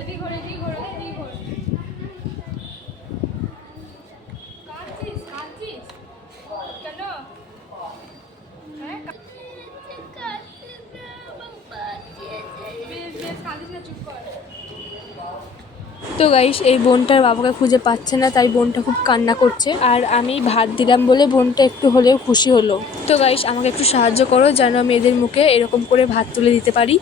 এদিক ঘোর, এদিক ঘোর, এদিক ঘোর। কাঁদছিস, কাঁদছিস? কেন? হ্যাঁ? বেশ বেশ, কাঁদিস না, চুপ কর। তো গাইস, এই বোনটার বাবাকে খুঁজে পাচ্ছে না, তাই বোনটা খুব কান্না করছে। আর আমি ভাত দিলাম বলে বোনটা একটু হলেও খুশি হলো। তো গাইস, আমাকে একটু সাহায্য করো যেন আমি এদের মুখে এরকম করে ভাত তুলে দিতে পারি।